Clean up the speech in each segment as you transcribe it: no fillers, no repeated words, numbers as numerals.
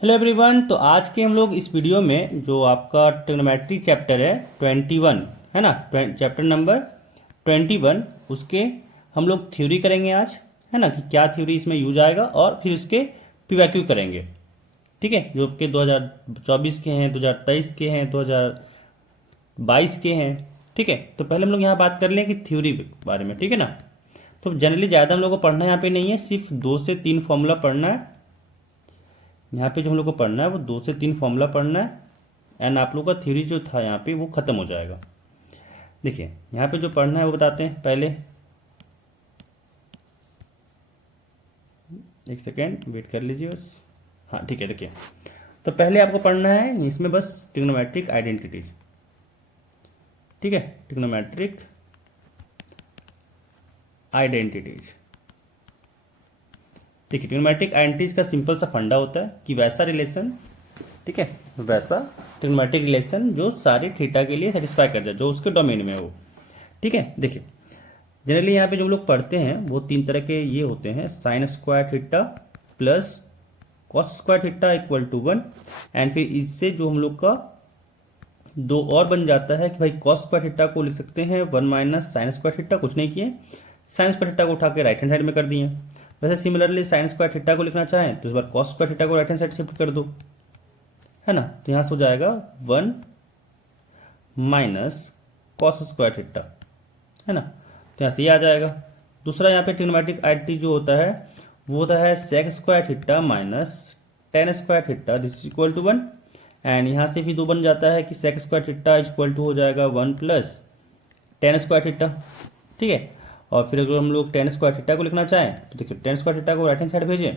Hello everyone. तो आज के हम लोग इस वीडियो में जो आपका ट्रिग्नोमेट्री चैप्टर है 21 है ना, चैप्टर नंबर 21, उसके हम लोग थ्योरी करेंगे आज, है ना, कि क्या थ्योरी इसमें यूज आएगा और फिर उसके पीवाईक्यू करेंगे। ठीक है, जो आपके 2024 के हैं, 2023 के हैं, 2022 के हैं। ठीक है, तो पहले हम लोग यहाँ बात कर लें कि थ्योरी के बारे में। ठीक है ना, तो जनरली ज़्यादा हम लोग को पढ़ना यहाँ पे नहीं है, सिर्फ 2 से 3 फॉर्मूला पढ़ना है। यहाँ पे जो हम लोग को पढ़ना है वो 2 से 3 फॉर्मूला पढ़ना है एंड आप लोग का थ्योरी जो था यहाँ पे वो खत्म हो जाएगा। देखिए यहाँ पे जो पढ़ना है वो बताते हैं पहले। एक सेकेंड वेट कर लीजिए बस। हाँ ठीक है, देखिए तो पहले आपको पढ़ना है इसमें बस ट्रिग्नोमेट्रिक आइडेंटिटीज। ठीक है, ट्रिग्नोमेट्रिक आइडेंटिटीज। देखिए ट्रिग्नोमेट्रिक आइडेंटिटीज का सिंपल सा फंडा होता है कि वैसा रिलेशन, ठीक है, वैसा ट्रिग्नोमेट्रिक रिलेशन जो सारे थीटा के लिए सेटिस्फाई कर जाए, जो उसके डोमेन में हो। ठीक है, देखिए जनरली यहाँ पे जो लोग पढ़ते हैं वो 3 तरह के ये होते हैं, sine square theta plus cos square theta equal to 1। And फिर इससे जो हम लोग का दो और बन जाता है कि भाई कॉस स्क्वायर थीटा को लिख सकते हैं 1 माइनस साइन स्क्वायर थीटा, कुछ नहीं किए, साइन स्क्वायर थीटा को उठा के राइट हैंड साइड में कर दिए। वैसे सिमिलरली साइन स्क्वायर थीटा को लिखना चाहें तो इस बार कॉस स्क्वायर थीटा को राइट हैंड साइड शिफ्ट कर दो, है ना, तो यहां से हो जाएगा 1 माइनस कॉस स्क्वायर थीटा, है ना, तो यहां से ये आ जाएगा। दूसरा यहाँ पे ट्रिग्नोमेट्रिक आइडेंटिटी जो होता है वो होता है sec square theta minus tan square theta, this is equal to 1। And यहाँ से भी 2 बन जाता है कि sec square theta is equal to हो जाएगा 1 प्लस टेन स्क्वायर थीटा। ठीक है, और फिर अगर हम लोग टेन स्क्वायर थीटा को लिखना चाहें तो देखिए टेन स्क्वायर थीटा को राइट हैंड साइड भेजें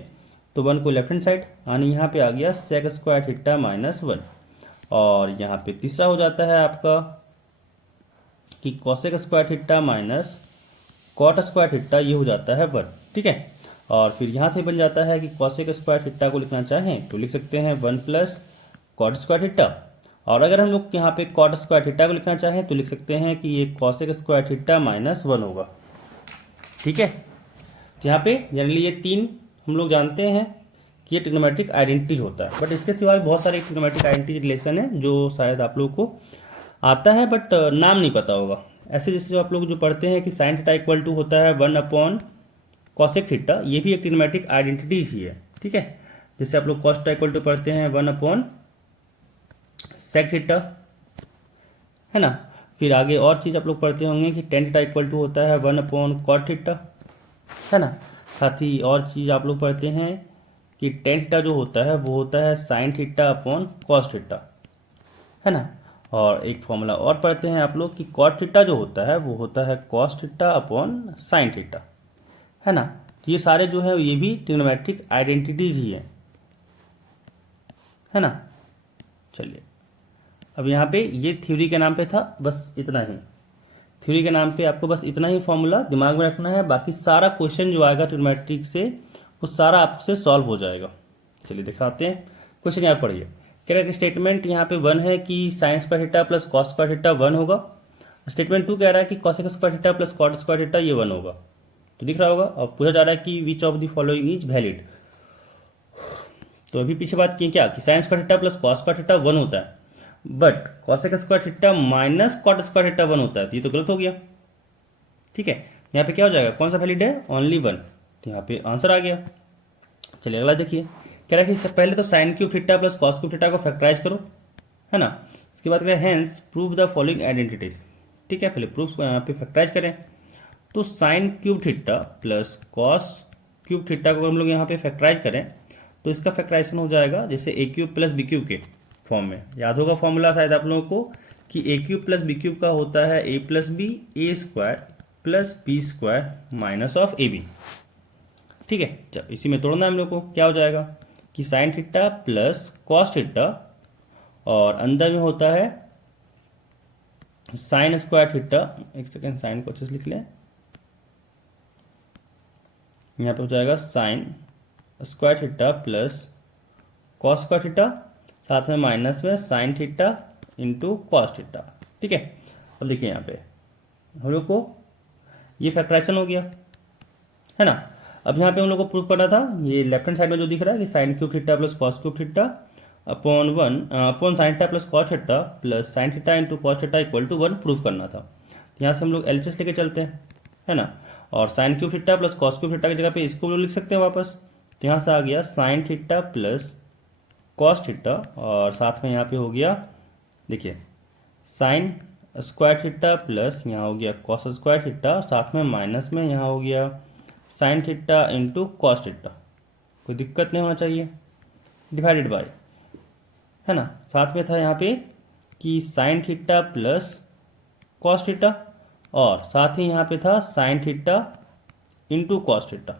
तो 1 को लेफ्ट हैंड साइड, यानी यहाँ पे आ गया सेक स्क्वायर थीटा माइनस 1। और यहाँ पे तीसरा हो जाता है आपका कि cosec square theta minus cot square theta, ये हो जाता है 1। ठीक है, और फिर यहाँ से बन जाता है कि कॉसेक स्क्वायर थीटा को लिखना चाहें तो लिख सकते हैं 1 प्लस कॉट स्क्वायर थीटा। और अगर हम लोग यहाँ पे कॉट स्क्वायर थीटा को लिखना चाहें तो लिख सकते हैं कि ये कॉसेक स्क्वायर थीटा माइनस 1 होगा। ठीक है, तो यहाँ पे जनरली ये 3 हम लोग जानते हैं कि ये ट्रिग्नोमेट्रिक आइडेंटिटी होता है, बट इसके सिवाय बहुत सारे ट्रिग्नोमेट्रिक आइडेंटिटी रिलेशन है जो शायद आप लोग को आता है बट नाम नहीं पता होगा। ऐसे जैसे जो आप लोग जो पढ़ते हैं कि साइन थीटा इक्वल टू होता है 1 अपॉन कॉसेक थीटा, ये भी एक ट्रिग्नोमेट्रिक आइडेंटिटी ही है। ठीक है, जैसे आप लोग कॉस थीटा इक्वल टू पढ़ते हैं 1 अपॉन सेक थीटा, है ना। फिर आगे और चीज आप लोग पढ़ते होंगे कि टेन थीटा इक्वल टू होता है 1 अपॉन कॉट थीटा, है ना। साथ ही और चीज आप लोग पढ़ते हैं कि टेन थीटा जो होता है वो होता है sine theta upon cos theta, है ना। और एक फॉर्मूला और पढ़ते हैं आप लोग कि कॉट थीटा जो होता है वो होता है cos theta upon sine theta, है ना। तो ये सारे जो है ये भी ट्रिग्नोमेट्रिक आइडेंटिटीज ही है ना। चलिए अब यहाँ पे ये थ्योरी के नाम पे था, बस इतना ही। थ्योरी के नाम पे आपको बस इतना ही फॉर्मूला दिमाग में रखना है, बाकी सारा क्वेश्चन जो आएगा ट्रिग्नोमेट्रिक से वो सारा आपसे सॉल्व हो जाएगा। चलिए दिखाते हैं क्वेश्चन। यहाँ पढ़िए, कह रहा है कि स्टेटमेंट यहाँ पे 1 है कि sine square theta plus cos square theta 1 होगा। स्टेटमेंट 2 कह रहा है कि cosec square theta plus cot square theta ये 1 होगा। तो दिख रहा होगा। अब पूछा जा रहा है कि which of the following is valid. तो अभी पीछे बात की क्या कि sine square theta plus cos square theta 1 होता है, but cosec square theta minus cot square theta 1 होता है, तो ये तो गलत हो गया। ठीक है, यहाँ पे क्या हो जाएगा, कौन सा वैलिड है, ओनली 1, तो यहाँ पे आंसर आ गया। चलिए अगला देखिए, कह रहा है कि पहले तो sign cube theta plus cos cube theta को फैक्टराइज करो, है ना। इसके बाद कह hence prove the following identities. ठीक है, पहले प्रूफ यहाँ पे फैक्टराइज करें तो sign cube theta plus cos cube theta को हम लोग यहाँ पे फैक्टराइज करें तो इसका फैक्टराइजेशन हो जाएगा जैसे A cube plus B cube के फॉर्म में। याद होगा फॉर्मूला शायद आप लोगों को कि A cube plus B cube का होता है A plus B A square plus B square minus of A B. ठीक है, चल इसी में तोड़ना है हम लोग को, क्या हो जाएगा कि sine theta plus cos theta और अंदर में होता है साइन स्क्वायर थीटा। एक सेकेंड, साइन को अच्छे से लिख लें, यहाँ पे हो जाएगा sign square theta plus cos square theta, साथ में माइनस में sine theta into cos theta. ठीक है, अब देखिए यहाँ पे हम लोग को ये फैक्टराइजेशन हो गया, है ना। अब यहाँ पे हम लोग को प्रूव करना था, ये लेफ्ट हैंड साइड में जो दिख रहा है कि sine cube theta plus cos cube theta upon one upon sine theta plus cos theta plus sine theta into cos theta equal to 1 prove करना था। तो यहाँ से हम लोग एलएचएस लेके चलते हैं, है ना। और sign cube theta plus cos cube theta की जगह पे इसको हम लोग लिख सकते हैं वापस। तो यहाँ से आ गया sign theta plus cos theta और साथ में यहाँ पे हो गया, देखिए साइन स्क्वायर थीटा प्लस यहाँ हो गया कॉस स्क्वायर थीटा, साथ में माइनस में यहाँ हो गया sign theta into cos theta. कोई दिक्कत नहीं होना चाहिए, डिवाइडेड बाय, है ना। साथ में था यहाँ पे कि sine theta plus cos theta और साथ ही यहाँ पे था sine theta into cos theta,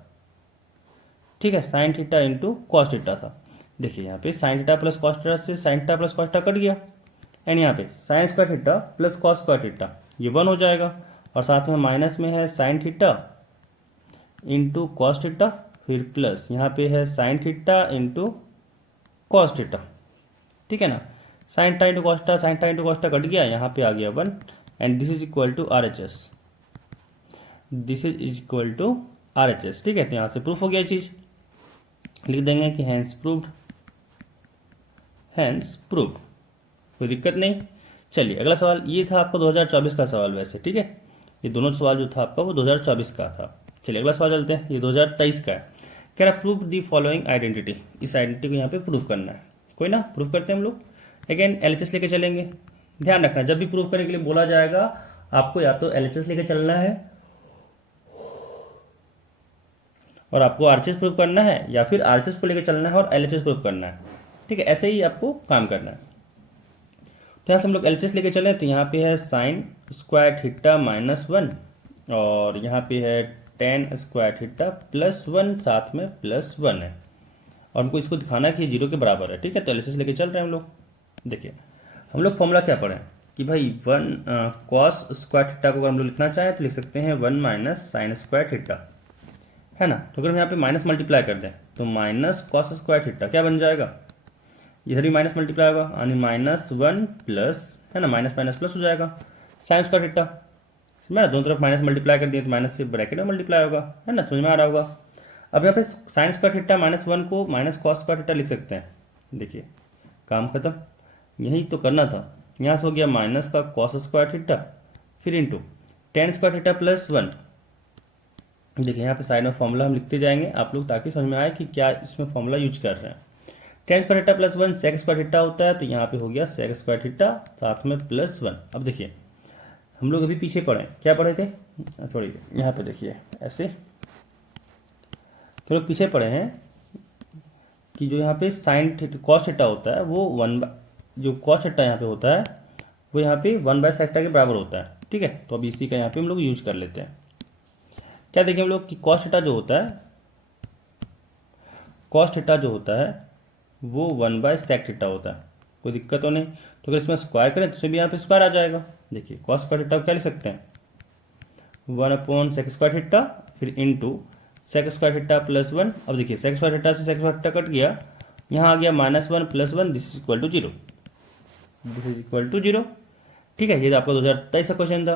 ठीक है, sine theta into cos theta था। देखिए यहाँ पे sine theta plus cos theta से sine theta plus cos theta cut गया, एंड यहाँ पे sine square theta plus cos square theta ये 1 हो जाएगा, और साथ में माइनस में है sine theta into cos theta, फिर प्लस यहाँ पे है sine theta into cos theta, ठीक है ना। Sine theta into cos theta, sine theta into cos theta cut गया, यहाँ पे आ गया 1 and this is equal to RHS, this is equal to RHS, ठीक है। तो यहाँ से प्रूफ हो गया चीज, लिख देंगे कि हैंस प्रूव्ड, हैंस प्रूव्ड, कोई दिक्कत नहीं। चलिए अगला सवाल, ये था आपका 2024 का सवाल वैसे, ठीक है। ये दोनों सवाल जो था आपका वो 2024 का था। चलिए अगला सवाल चलते हैं, ये 2023 का है। कह रहा प्रूव दी फॉलोइंग आइडेंटिटी, इस आइडेंटिटी को यहाँ पे प्रूव करना है। कोई ना, प्रूव करते हैं हम लोग। अगेन एलएचएस लेके चलेंगे। ध्यान रखना जब भी प्रूव करने के लिए बोला जाएगा आपको या तो एलएचएस लेके चलना है और आपको आरएचएस प्रूव करना है, या फिर आरएचएस को लेके चलना है और एलएचएस प्रूव करना है, ठीक है। ऐसे ही आपको काम करना है। तो यहाँ से हम लोग एलएचएस लेके चले, तो यहाँ पे है साइन स्क्वायर थीटा माइनस 1 और यहाँ पे है टेन स्क्वायर थीटा प्लस 1, साथ में प्लस 1 है, और हमको इसको दिखाना है कि 0 के बराबर है, ठीक है। तो एलएचएस लेके चल रहे हैं हम लोग। देखिए हम लोग फॉर्मूला क्या पढ़े कि भाई 1 कॉस स्क्वायर थीटा को अगर हम लोग लिखना चाहें तो लिख सकते हैं 1 माइनस साइन स्क्वायर थीटा, है ना। तो अगर हम यहाँ पे माइनस मल्टीप्लाई कर दें तो माइनस कॉस स्क्वायर थीटा क्या बन जाएगा, इधर भी माइनस मल्टीप्लाई होगा यानी -1 प्लस, है ना, माइनस माइनस प्लस हो जाएगा साइन स्क्वायर थीटा, समझ में, दोनों तरफ माइनस मल्टीप्लाई कर दिए तो माइनस से ब्रैकेट में मल्टीप्लाई होगा, है ना, समझ में आ रहा होगा। अब यहाँ पे साइन स्क्वायर थीटा -1 को माइनस कॉस स्क्वायर थीटा लिख सकते हैं। देखिए काम खत्म, यही तो करना था। यहाँ से हो गया माइनस का कॉस स्क्वायर थीटा फिर into ten square theta plus 1। देखिए यहाँ पे साइड में फॉर्मूला हम लिखते जाएंगे आप लोग ताकि समझ में आए कि क्या इसमें फॉर्मूला यूज कर रहे हैं। Tan square theta plus 1 sec square theta होता है, तो यहाँ पे हो गया सेक स्क्वायर थीटा साथ में प्लस 1। अब देखिए हम लोग अभी पीछे पढ़े, क्या पढ़े थे, छोड़िए यहाँ पे देखिए ऐसे तो लोग पीछे पढ़े हैं कि जो यहाँ पे साइन कॉस थीटा होता है वो जो कॉस थीटा यहाँ पे होता है वो यहाँ पे 1/sec थीटा के बराबर होता है, ठीक है। तो अभी इसी का यहाँ पे हम लोग यूज कर लेते हैं। क्या देखें हम लोग कि कॉस थीटा जो होता है, कॉस थीटा जो होता है वो 1/sec थीटा होता है, कोई दिक्कत तो नहीं। तो अगर इसमें स्क्वायर करें तो इसमें भी यहाँ पे स्क्वायर आ जाएगा। देखिए कॉस स्क्वायर थीटा क्या लिख सकते हैं 1/sec स्क्वायर थीटा फिर into sec square theta plus 1। अब देखिए सेक स्क्वायर थीटा से सेक स्क्वायर थीटा कट गया, यहाँ आ गया -1 plus 1, this is equal to 0, this is equal to 0, ठीक है। ये आपका 2023 का क्वेश्चन था।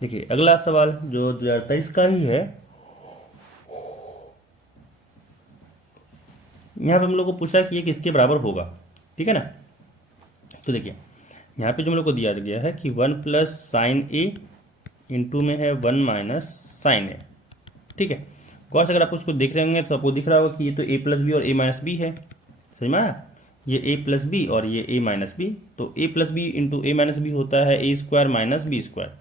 देखिए अगला सवाल जो 2023 का ही है, यहाँ पे हम लोग को पूछा कि ये किसके बराबर होगा, ठीक है ना। तो देखिए यहाँ पे जो हम लोग को दिया गया है कि 1 प्लस साइन ए इंटू में है 1 माइनस साइन ए, ठीक है। गौर से अगर आप उसको देख रहे होंगे तो आपको दिख रहा होगा कि ये तो a प्लस बी और a माइनस बी है, समझ में आया, ये a प्लस बी और ये a माइनस बी। तो a plus B into a minus B होता है a square minus B square,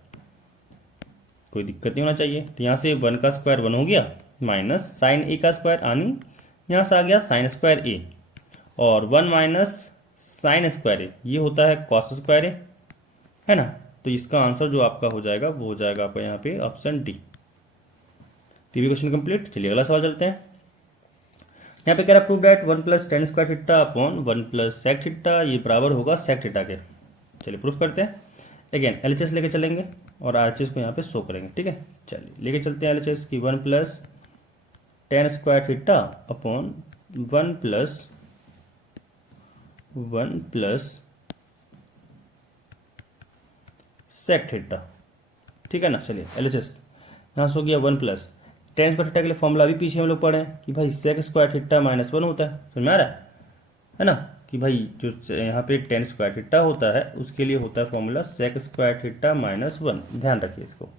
कोई दिक्कत नहीं होना चाहिए। तो यहाँ से 1 का स्क्वायर 1 हो गया माइनस साइन ए का स्क्वायर आनी, यहाँ से आ गया साइन स्क्वायर ए, और 1 माइनस साइन स्क्वायर ए ये होता है कॉस स्क्वायर ए, है ना। तो इसका आंसर जो आपका हो जाएगा वो हो जाएगा आपका यहाँ पे ऑप्शन डी। टीवी क्वेश्चन कंप्लीट। चलिए अगला सवाल चलते हैं। यहाँ पे कह रहा prove that 1 plus tan square theta upon 1 plus sec theta ये बराबर होगा सेक थीटा के। चलिए प्रूफ करते हैं। अगेन एलएचएस लेके चलेंगे और आरएचएस को यहाँ पे शो करेंगे, ठीक है। चलिए लेके चलते हैं एलएचएस की 1 plus tan square theta upon 1 plus sec theta, ठीक है ना। चलिए एलएचएस यहाँ से हो गया 1 प्लस टेन स्क्वायर थीटा के लिए फॉर्मूला अभी पीछे हम लोग पढ़े हैं कि भाई sec square theta minus one होता है, समझ में आ रहा है ना, कि भाई जो यहाँ पे टेन स्क्वायर थीटा होता है उसके लिए होता है formula sec square theta minus one, ध्यान रखिए इसको।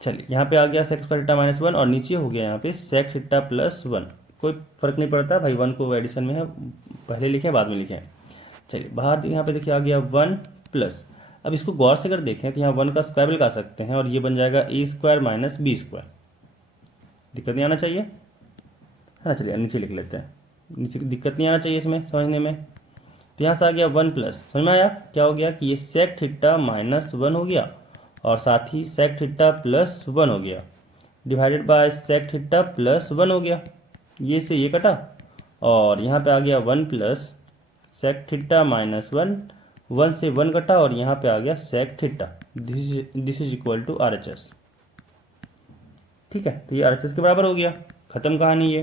चलिए यहाँ पे आ गया sec square theta minus one और नीचे हो गया यहाँ पे सेक थीटा प्लस वन, कोई फर्क नहीं पड़ता भाई, वन को एडिशन में है, पहले लिखे बाद में लिखे। चलिए बाहर यहाँ पे देखिए आ गया वन प्लस, अब इसको गौर से अगर देखें तो यहाँ वन का स्क्वायर भी लगा सकते हैं और ये बन जाएगा ए स्क्वायर माइनस बी स्क्वायर, दिक्कत नहीं आना चाहिए, है ना। चलिए नीचे लिख लेते हैं, नीचे दिक्कत नहीं आना चाहिए इसमें समझने में। तो यहाँ से आ गया वन प्लस, समझ में आया क्या हो गया कि ये सेक थीटा माइनस वन हो गया और साथ ही सेक थीटा प्लस वन हो गया, divided by sec theta plus one हो गया, ये से ये कटा और यहाँ पे आ गया one plus sec theta minus one, one से वन कटा और यहाँ पे आ गया sec theta, this is equal to R H S. ठीक है, तो ये आर एच एस के बराबर हो गया, खत्म कहानी ये।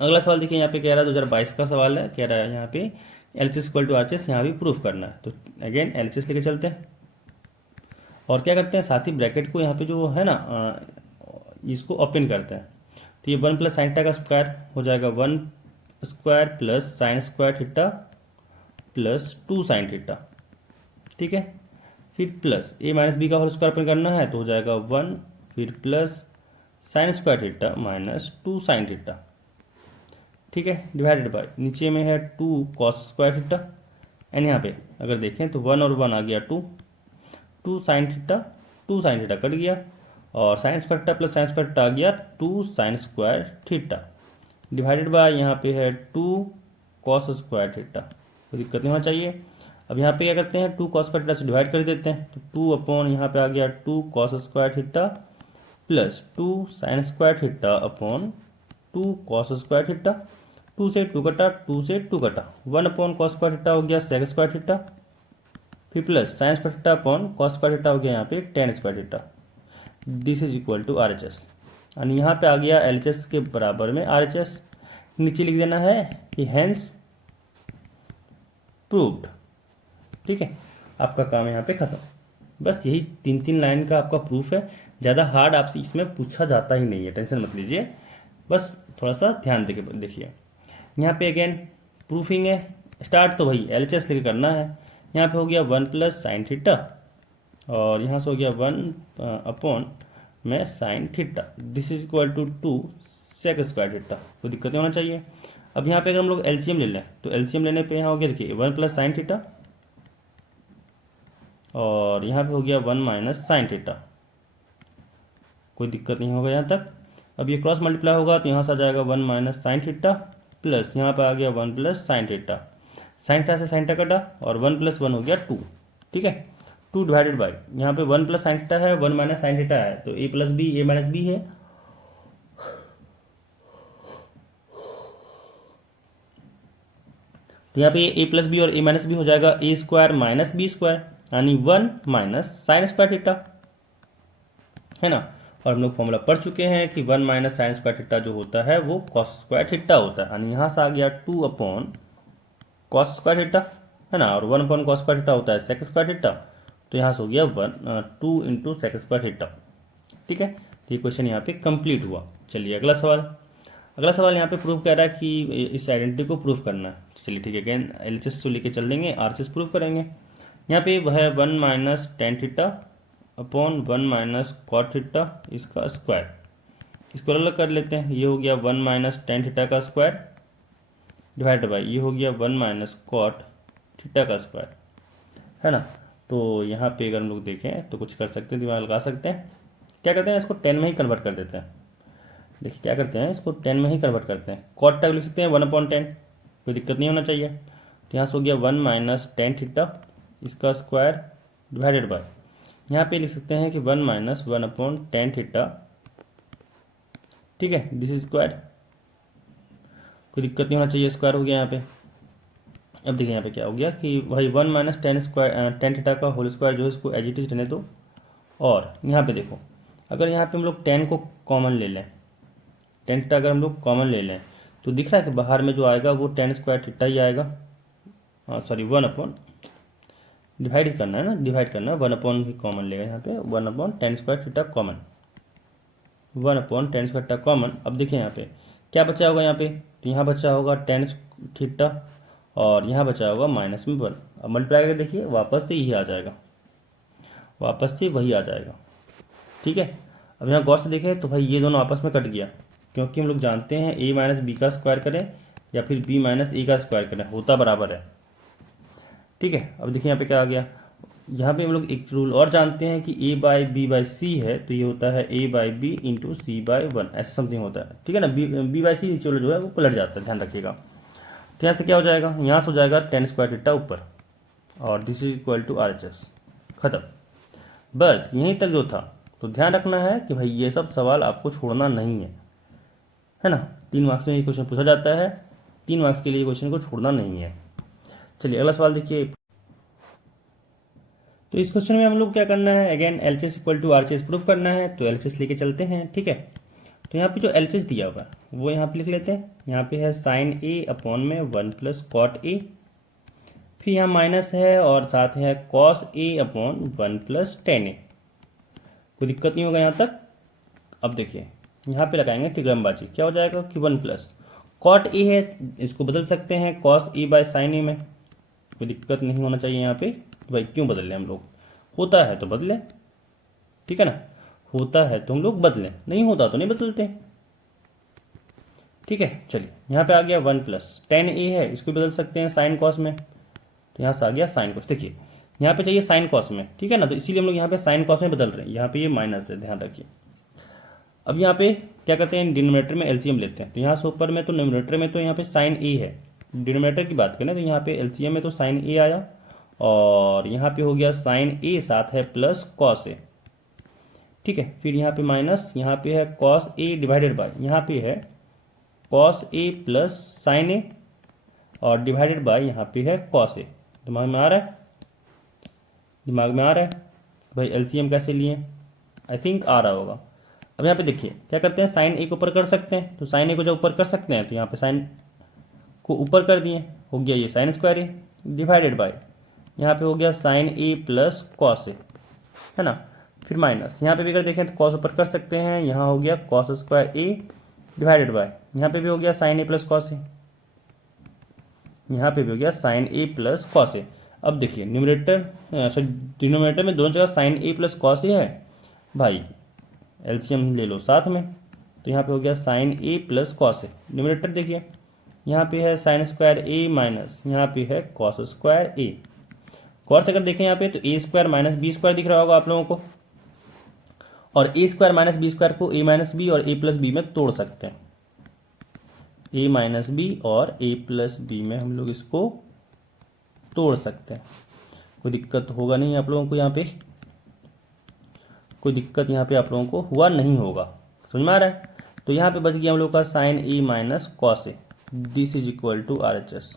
अगला सवाल देखिए, यहाँ पे कह रहा है 2022 का सवाल है, कह रहा है यहाँ पे L H S equal to R H S, यहाँ भी प्रूफ करना है। तो अगेन एल एच एस लेके चलते हैं और क्या करते हैं, साथ ही ब्रैकेट को यहाँ पे जो है ना इसको ओपन करते हैं। तो ये वन प्लस साइन थीटा का स्क्वायर हो जाएगा one square plus sine square theta plus two sine theta, ठीक है। फिर प्लस ए माइनस बी का होल स्क्वायर ओपन करना है तो हो जाएगा वन, फिर plus sine square theta minus two sine theta, ठीक है, डिवाइडेड बाय नीचे में है two cos square theta and यहाँ पे अगर देखें तो वन और वन आ गया two, two sine theta cut गया और sine square theta plus sine square theta आ गया two sine square theta, divided by यहाँ पे है टू कॉस स्क्वायर थीटा, कोई दिक्कत नहीं होना चाहिए। अब यहाँ पे क्या करते हैं, टू कॉस स्क्वायर थीटा से डिवाइड कर देते हैं, तो टू अपॉन यहाँ पे आ गया two cos square theta plus two sine square theta upon two cos square theta, two से टू कटा, टू से टू कटा, one upon cos square theta हो गया सेक स्क्वायर थीटा, फिर plus sine square theta upon cos square theta हो गया यहाँ पे tan square theta, this is equal to R H S. और यहाँ पे आ गया एल एच एस के बराबर में आर एच एस, नीचे लिख देना है कि हैंस प्रूव्ड, ठीक है, आपका काम यहाँ पे खत्म। बस यही तीन तीन लाइन का आपका प्रूफ है, ज़्यादा हार्ड आपसे इसमें पूछा जाता ही नहीं है, टेंशन मत लीजिए, बस थोड़ा सा ध्यान देके देखिए। यहाँ पे अगेन प्रूफिंग है, स्टार्ट तो भाई एल एच एस लेके करना है। यहाँ पे हो गया वन प्लस साइन थीटा और यहाँ से हो गया वन अपॉन में sine theta, this is equal to two sec square theta, कोई दिक्कत नहीं होना चाहिए। अब यहाँ पे अगर हम लोग एलसीएम ले लें तो एलसीएम लेने पे यहाँ हो गया देखिए वन प्लस साइन थीटा और यहाँ पे हो गया वन माइनस साइन थीटा, कोई दिक्कत नहीं होगा यहाँ तक। अब ये क्रॉस मल्टीप्लाई होगा तो यहाँ से आ जाएगा one minus sine theta plus यहाँ पे आ गया one plus sine theta, sine theta से साइन थीटा कटा और वन प्लस वन हो गया टू, ठीक है, टू डिवाइडेड बाई यहाँ पे वन प्लस साइन थीटा है, वन माइनस साइन थीटा है, तो ए प्लस बी, ए माइनस बी है, तो यहाँ पे ए प्लस बी और ए माइनस बी हो जाएगा ए स्क्वायर माइनस बी स्क्वायर, यानी one minus sign square theta, है ना। और हम लोग फॉर्मूला पढ़ चुके हैं कि one minus sign square theta जो होता है वो कॉस स्क्वायर थीटा होता है, यानी यहाँ से आ गया two upon cos square theta, है ना, और one upon cos square theta होता है सेक स्क्वायर थीटा, तो यहाँ से हो गया one two into sec square theta, ठीक है। तो ये क्वेश्चन यहाँ पे कंप्लीट हुआ। चलिए अगला सवाल यहाँ पे प्रूफ कर रहा है कि इस आइडेंटिटी को प्रूफ करना है। चलिए ठीक है, अगेन एल एच एस को लेके चल देंगे, आर एच एस प्रूफ करेंगे। यहाँ पे वह है one minus tan theta upon one minus cot theta इसका स्क्वायर, इसको अलग कर लेते हैं, ये हो गया वन माइनस टेन थीटा का स्क्वायर डिवाइड बाई ये हो गया वन माइनस कॉट थीटा का स्क्वायर, है ना। तो यहाँ पे अगर हम लोग देखें तो कुछ कर सकते हैं, दिमाग लगा सकते हैं, क्या करते हैं इसको 10 में ही कन्वर्ट कर देते हैं। देखिए क्या करते हैं, इसको 10 में ही कन्वर्ट करते हैं, कॉट तक लिख सकते हैं 1/10, कोई दिक्कत नहीं होना चाहिए। तो यहाँ से हो गया वन माइनस टेन थीटा इसका स्क्वायर डिवाइडेड बाय यहाँ पे लिख सकते हैं कि वन माइनस 1/10 थीटा, ठीक है, दिस इज स्क्वायर, कोई दिक्कत नहीं होना चाहिए, स्क्वायर हो गया यहाँ पे। अब देखिए यहाँ पे क्या हो गया कि भाई वन माइनस टेन थीटा का होल स्क्वायर जो है इसको एज इट इज रहने दो, और यहाँ पे देखो अगर यहाँ पे हम लोग 10 को कॉमन ले लें, टेन थीटा अगर हम लोग कॉमन ले लें तो दिख रहा है कि बाहर में जो आएगा वो टेन स्क्वायर थीटा ही आएगा, सॉरी वन अपॉन डिवाइड करना है ना, डिवाइड करना है, वन अपॉन भी कॉमन लेगा यहाँ पे, 1/10 square theta common, 1/tan² theta common. अब देखिए यहाँ पे क्या बचा होगा, यहाँ पे तो यहाँ बचा होगा tan थीटा और यहाँ बचा होगा -1। अब मल्टीप्लाई करके देखिए वापस से यही आ जाएगा, वापस से वही आ जाएगा। ठीक है, अब यहाँ गौर से देखें तो भाई ये दोनों आपस में कट गया, क्योंकि हम लोग जानते हैं a माइनस बी का स्क्वायर करें या फिर b माइनस ए का स्क्वायर करें होता बराबर है। ठीक है, अब देखिए यहाँ पे क्या आ गया, यहाँ पे हम लोग एक रूल और जानते हैं कि a by b by c है, तो ये होता है a by b into c by 1, ऐसा समथिंग होता है। ठीक है ना, b बाई सी नीचे जो है वो पलट जाता है, ध्यान रखिएगा। तो यहाँ से क्या हो जाएगा, यहाँ से हो जाएगा tan² थीटा ऊपर और this is equal to RHS, खत्म। बस यहीं तक जो था, तो ध्यान रखना है कि भाई ये सब सवाल आपको छोड़ना नहीं है ना। 3 मार्क्स में ये क्वेश्चन पूछा जाता है, 3 मार्क्स के लिए क्वेश्चन को छोड़ना नहीं है। चलिए अगला सवाल देखिए। तो इस क्वेश्चन में हम लोग क्या करना है, again LHS equal to RHS proof करना है, तो LHS लेके चलते हैं। ठीक है, तो यहाँ पे जो LHS दिया हुआ है वो यहाँ पे लिख लेते हैं। यहाँ पे है साइन ए अपॉन में 1 प्लस कॉट ए, फिर यहाँ माइनस है और साथ है cos A upon 1 plus ten ए। कोई दिक्कत नहीं होगा यहाँ तक। अब देखिए यहाँ पे लगाएंगे ट्रिग्रामबाजी, क्या हो जाएगा कि 1 प्लस कॉट ए है, इसको बदल सकते हैं कॉस ए बाय साइन ए में, कोई दिक्कत नहीं होना चाहिए यहाँ पे। तो भाई क्यों बदल लें हम लोग, होता है तो बदलें, ठीक है ना, होता है तो हम लोग बदलें, नहीं होता तो नहीं बदलते। ठीक है, चलिए यहाँ पे आ गया 1 प्लस टेन ए है, इसको बदल सकते हैं साइन कॉस में, तो यहाँ से आ गया साइन कॉस। देखिए यहाँ पे चाहिए साइन कॉस में, ठीक है ना, तो इसीलिए हम लोग यहाँ पे साइन कॉस में बदल रहे हैं। यहाँ पे ये माइनस है, ध्यान रखिए। अब यहाँ पे क्या करते हैं, डिनोमिनेटर में एलसीएम लेते हैं, तो यहाँ से ऊपर में तो न्यूमरेटर में तो यहाँ पे साइन ए है, डिनोमिनेटर की बात करें तो यहाँ पे एलसीएम में तो साइन ए आया और यहाँ पे हो गया साइन ए, साथ है प्लस कॉस ए। ठीक है, फिर यहाँ पे माइनस, यहाँ पे है कॉस ए डिवाइडेड बाय, यहाँ पे है कॉस ए प्लस साइन ए और डिवाइडेड बाय यहाँ पे है कॉस ए। दिमाग में आ रहा है, दिमाग में आ रहा है भाई एलसीएम कैसे लिए, आई थिंक आ रहा होगा। अब यहाँ पे देखिए क्या करते हैं, साइन ए को ऊपर कर सकते हैं, तो साइन ए को जब ऊपर कर सकते हैं तो यहाँ पे साइन को ऊपर कर दिए, हो गया ये sine square A divided by यहाँ पे हो गया sign A plus cos A, है ना। फिर माइनस, यहाँ पे भी अगर देखें तो कॉस ऊपर कर सकते हैं, यहाँ हो गया cos square A divided by यहाँ पे भी हो गया sign A plus cos A, यहाँ पे भी हो गया sign A plus cos A. अब देखिए न्यूमरेटर सॉरी डिनोमिनेटर में दोनों जगह sign A plus cos A है, भाई एलसीएम ले लो साथ में, तो यहाँ पे हो गया sign A plus cos A. Numerator देखिए यहाँ पे है साइन स्क्वायर ए माइनस यहाँ पे है कॉस स्क्वायर ए। गौर से अगर देखें यहाँ पे तो ए स्क्वायर माइनस बी स्क्वायर दिख रहा होगा आप लोगों को, और ए स्क्वायर माइनस बी स्क्वायर को ए माइनस बी और ए प्लस बी में तोड़ सकते हैं, ए माइनस बी और ए प्लस बी में हम लोग इसको तोड़ सकते हैं। कोई दिक्कत होगा नहीं आप लोगों को, यहाँ पे कोई दिक्कत यहाँ पे आप लोगों को हुआ नहीं होगा, समझ में आ रहा है। तो यहाँ पे बच गया हम लोग का sine a minus cos a, this is equal to RHS।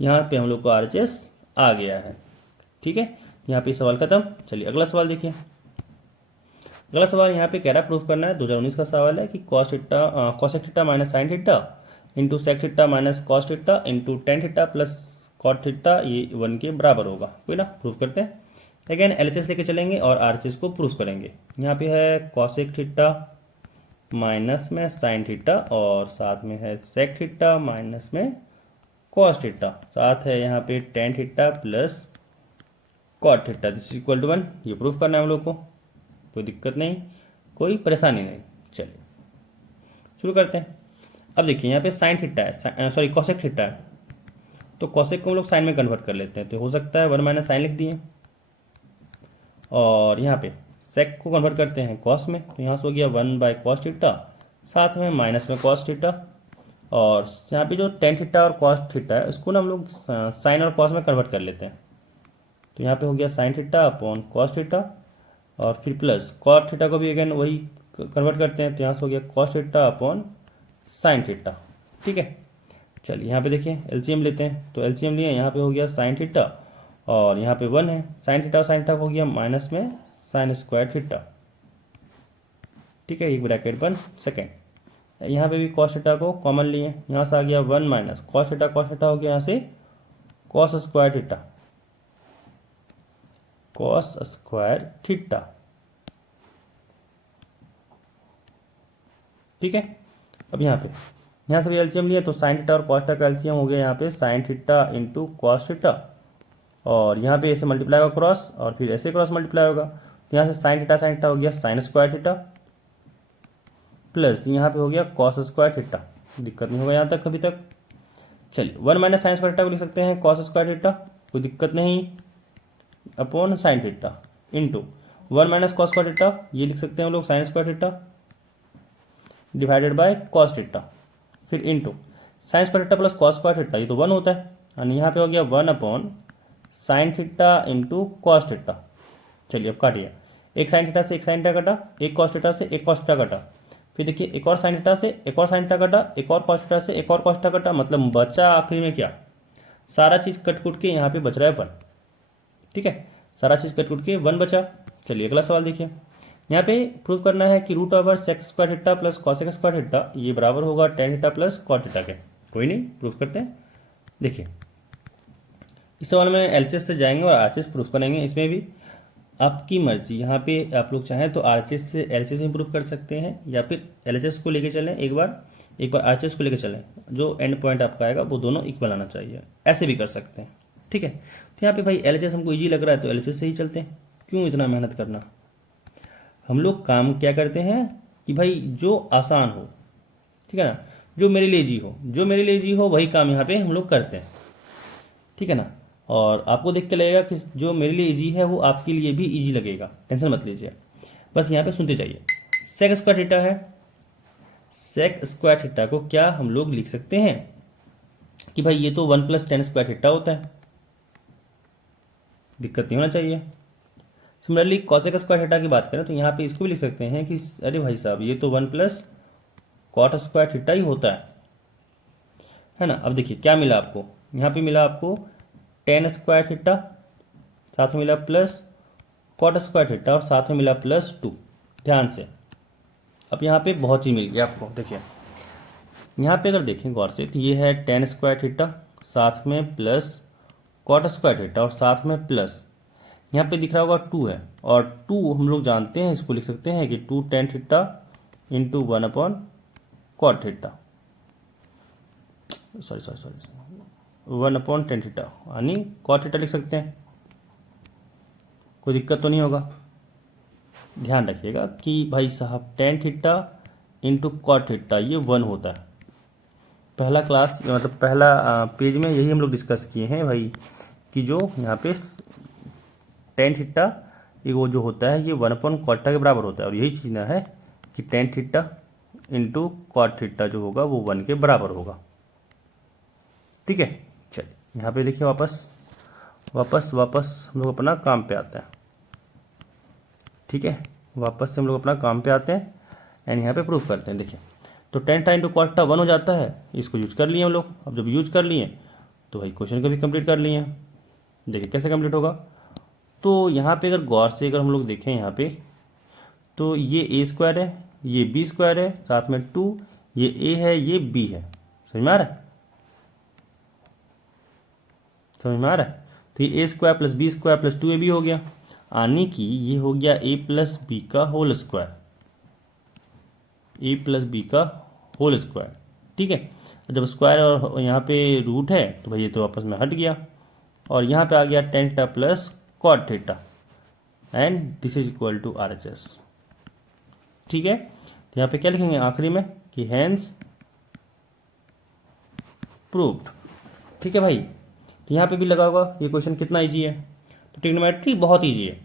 यहाँ पे हम लोग को RHS आ गया है। ठीक है, यहाँ पे सवाल खत्म। चलिए अगला सवाल देखिए। अगला सवाल यहाँ पे कह रहा प्रूफ करना है, 2019 का सवाल है कि cosec theta minus sine theta into sec theta minus cos theta into tan theta plus cot theta ये 1 के बराबर होगा। कोई ना, प्रूफ करते हैं। अगेन LHS लेके चलेंगे और RHS को प्रूफ करेंगे। यहाँ पे है कॉसेक थीटा माइनस में साइन थीटा और साथ में है सेक थीटा माइनस में कॉस थीटा, साथ है यहाँ पे tan theta plus cot theta, this is equal to 1। ये प्रूफ करना है हम लोग को, कोई दिक्कत नहीं, कोई परेशानी नहीं। चलिए शुरू करते हैं। अब देखिए यहाँ पे साइन थीटा है, सॉरी कॉसेक थीटा है, तो कॉसेक को हम लोग साइन में कन्वर्ट कर लेते हैं, तो हो सकता है 1 माइनस साइन लिख दिए, और यहाँ पे सेक को कन्वर्ट करते हैं कॉस में, तो यहाँ से हो गया 1 बाय कॉस थीटा, साथ में माइनस में कॉस थीटा, और यहाँ पे जो टेन थीटा और कॉस थीटा है इसको ना हम लोग साइन और कॉस में कन्वर्ट कर लेते हैं, तो यहाँ पे हो गया sine theta upon cos theta, और फिर प्लस कॉट थीटा को भी अगेन वही कन्वर्ट करते हैं, तो यहाँ से हो गया cos theta upon sine theta. ठीक है, चलिए यहाँ पे देखिए एलसीएम लेते हैं, तो एलसीएम लिए, यहाँ पे हो गया साइन थीटा और यहाँ पे 1 है, साइन थीटा और साइन थीटा हो गया माइनस में साइन स्क्वायर थीटा। ठीक है, एक ब्रैकेट 1 सेकेंड। यहाँ पे भी कॉस थीटा को कॉमन लिए, यहाँ से आ गया 1 माइनस कॉस थीटा हो गया यहाँ से cos square theta, cos square theta. ठीक है। अब यहाँ से भी एलसीएम लिया तो साइन थीटा और कॉस थीटा का एलसीएम हो गया यहाँ पे sine theta into cos theta, और यहाँ पे ऐसे मल्टीप्लाई होगा क्रॉस और फिर ऐसे क्रॉस मल्टीप्लाई होगा, तो यहाँ से साइन थीटा हो गया साइन स्क्वायर थीटा प्लस यहाँ पे हो गया कॉस स्क्वायर थीटा। दिक्कत नहीं होगा यहाँ तक अभी तक। चलिए 1 माइनस साइन स्क्वायर थीटा को लिख सकते हैं कॉस स्क्वायर थीटा, कोई दिक्कत नहीं, upon sine theta into 1 minus cos square theta, ये लिख सकते हैं हम लोग sine square theta divided by cos theta, फिर into sine square theta plus cos square theta, ये तो 1 होता है, यानी यहाँ पे हो गया 1 upon sine theta into cos theta. चलिए अब काटिए, एक साइन थीटा से एक साइन थीटा कटा, एक कॉस थीटा से एक कॉस थीटा कटा, फिर देखिए एक और साइन थीटा से एक और साइन थीटा कटा, एक और कॉस थीटा से एक और कॉस थीटा कटा, मतलब बचा आखिरी में क्या, सारा चीज़ कट कुट के यहाँ पे बच रहा है 1। ठीक है, सारा चीज़ कट कुट के 1 बचा। चलिए अगला सवाल देखिए, यहाँ पे प्रूव करना है कि root over sec square theta plus cosec square theta ये बराबर होगा tan theta plus cot theta के। कोई नहीं, प्रूव करते हैं। देखिए इस सवाल में एलएचएस से जाएंगे और आरएचएस प्रूफ करेंगे। इसमें भी आपकी मर्जी, यहाँ पे आप लोग चाहें तो आरएचएस से एलएचएस में प्रूफ कर सकते हैं या फिर एलएचएस को लेके चलें एक बार आरएचएस को लेके चलें, जो एंड पॉइंट आपका आएगा वो दोनों इक्वल आना चाहिए, ऐसे भी कर सकते हैं। ठीक है, तो यहाँ पे भाई एलएचएस हमको ईजी लग रहा है तो एलएचएस से ही चलते हैं, क्यों इतना मेहनत करना। हम लोग काम क्या करते हैं कि भाई जो आसान हो, ठीक है ना, जो मेरे लिए इजी हो वही काम यहाँ पे हम लोग करते हैं। ठीक है ना, और आपको देख के लगेगा कि जो मेरे लिए इजी है वो आपके लिए भी इजी लगेगा, टेंशन मत लीजिए, बस यहाँ पे सुनते जाइए। सेक स्क्वायर थीटा है, सेक स्क्वायर थीटा को क्या हम लोग लिख सकते हैं कि भाई ये तो 1 प्लस टेन स्क्वायर थीटा होता है, दिक्कत नहीं होना चाहिए। सिमिलरली कॉसेक स्क्वायर थीटा की बात करें तो यहाँ पे इसको भी लिख सकते हैं कि अरे भाई साहब ये तो 1 प्लस कॉट स्क्वायर थीटा ही होता है ना। अब देखिए क्या मिला आपको, यहाँ पे मिला आपको टेन स्क्वायर थीटा, साथ में मिला प्लस कॉट स्क्वायर थीटा और साथ में मिला +2। ध्यान से, अब यहाँ पे बहुत चीज़ मिल गया आपको। देखिए यहाँ पे अगर देखें गौर से तो ये है टेन स्क्वायर थीटा, साथ में प्लस कॉट स्क्वायर थीटा और साथ में प्लस यहाँ पे दिख रहा होगा 2 है, और 2 हम लोग जानते हैं, इसको लिख सकते हैं कि 2 tan theta into 1 upon cot theta, sorry 1 upon tan theta, यानी कॉट थीटा लिख सकते हैं, कोई दिक्कत तो नहीं होगा। ध्यान रखिएगा कि भाई साहब tan theta into cot theta ये 1 होता है। पहला क्लास मतलब पहला पेज में यही हम लोग डिस्कस किए हैं भाई, कि जो यहाँ पे टेन थीटा ये वो जो होता है ये 1 अपॉन कॉट थीटा के बराबर होता है, और यही चीज़ है कि tan theta into cot theta जो होगा वो 1 के बराबर होगा। ठीक है, चलिए यहाँ पे देखिए वापस हम लोग अपना काम पे आते हैं। ठीक है, वापस से हम लोग अपना काम पे आते हैं एंड यहाँ पे प्रूफ करते हैं। देखिए तो tan time two cot theta 1 हो जाता है, इसको यूज कर लिए हम लोग। अब जब यूज कर लिए तो भाई क्वेश्चन को भी कंप्लीट कर लिए। देखिए कैसे कंप्लीट होगा, तो यहाँ पे अगर गौर से अगर हम लोग देखें यहाँ पे तो ये ए स्क्वायर है, ये बी स्क्वायर है, साथ में 2, ये ए है ये बी है, समझ में आ रहा है, समझ में आ रहा है। तो ये A square plus B square plus 2ab हो गया, यानी कि ये हो गया a प्लस बी का whole square, a plus B का होल स्क्वायर। ठीक है, जब स्क्वायर और यहाँ पे रूट है तो भाई ये तो आपस में हट गया, और यहाँ पे आ गया tan theta plus cot theta and this is equal to RHS। ठीक है, तो यहाँ पे क्या लिखेंगे आखिरी में कि हैंस प्रूव्ड। ठीक है भाई, तो यहाँ पे भी लगा होगा ये क्वेश्चन कितना इजी है। तो ट्रिग्नोमेट्री बहुत इजी है,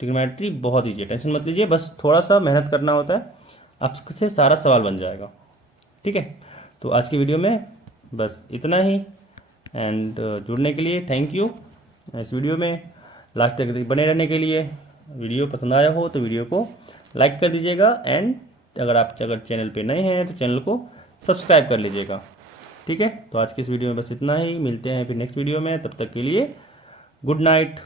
ट्रिग्नोमेट्री बहुत इजी है, टेंशन मत लीजिए, बस थोड़ा सा मेहनत करना होता है, आपसे सारा सवाल बन जाएगा। ठीक है, तो आज की वीडियो में बस इतना ही, एंड जुड़ने के लिए थैंक यू। इस वीडियो में लास्ट तक बने रहने के लिए, वीडियो पसंद आया हो तो वीडियो को लाइक कर दीजिएगा, एंड अगर चैनल पे नए हैं तो चैनल को सब्सक्राइब कर लीजिएगा। ठीक है, तो आज की इस वीडियो में बस इतना ही, मिलते हैं फिर नेक्स्ट वीडियो में, तब तक के लिए गुड नाइट।